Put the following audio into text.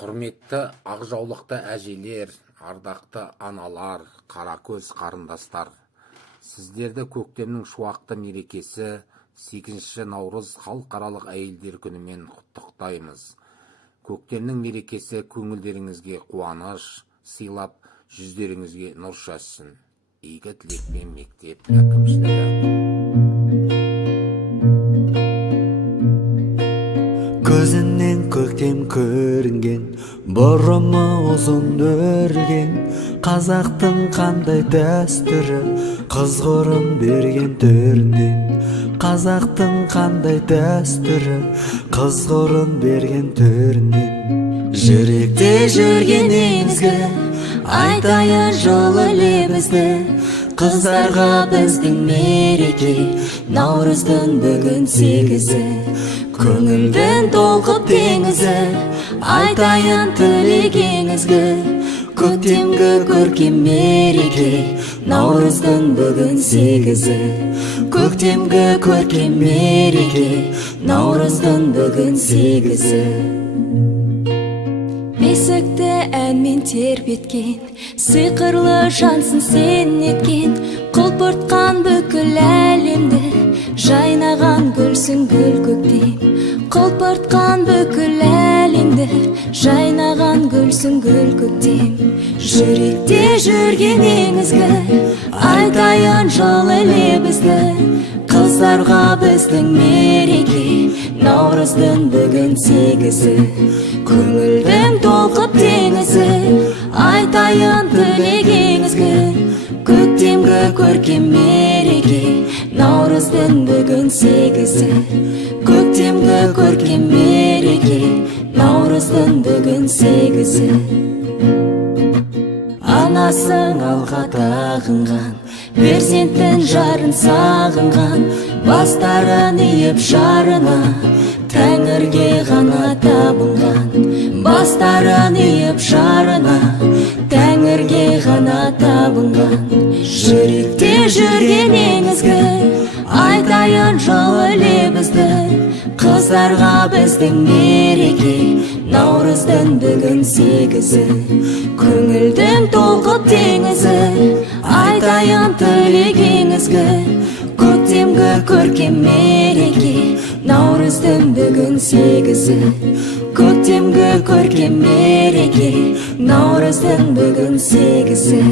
Құрметті ақжаулықты әжелер, ардақты аналар, қара көз қарындастар. Сіздерді көктемнің шуақты мерекесі 8 наурыз халықаралық әйелдер күнімен құттықтаймыз. Көктемнің мерекесі көңілдеріңізге қуаныш сыйлап, жүздеріңізге нұр шашсын. Игі тілекпен мектеп әкімшілігі. Көзінен көктем көрінген, бұрымы ұзын өрген, қазақтың қандай дәстүрі қызғырын берген төрінен. Қазақтың қандай дәстүрі қызғырын берген төрінен. Жүректе жүрген еңізгі, айтайын жылы лебізді, қыздарға біздің мереке, наурыздың бүгін 8-і. Көңілдің толқып теңізі, айтайын тілегеңізгі, көктемгі көркем мереке, наурыздың бүгін 8-і. Көктемгі көркем мереке, наурыздың бүгін 8-і. Бесікті әнмен тербеткен, сиқырлы жансың сен еткен, құлпыртқан бүкіл әлемді, жайнаған гүлсің гүл көктем. Құлпыртқан бүкіл әлемді, жайнаған гүлсің гүл көктем. Жүректе жүрген еңізгі, айтайын жылы лебізді, қыздарға біздің мереке, наурыздың бүгін 8-і. Көңілдің толқып теңізі, айтайын тілегеңізгі, көктемгі көркем мереке, наурыздың бүгін 8-і. Көктемгі көркем мереке, наурыздың бүгін 8-і. Анасың алға тағынған, перзенттің жарын сағынған, бастарын иіп жарына, Тәңірге ғана табынған. Бастарын иіп жарына, Тәңірге ғана табынған. Жүректе жүрген еңізгі, айтайын жылы лебізді, қыздарға біздің мереке, наурыздың бүгін 8-і. Көңілдің толқып теңізі, айтайын тілегеңізгі, көктемгі көркем мереке, наурыздың бүгін 8-і. Көктемгі көркем мереке, наурыздың бүгін 8-і.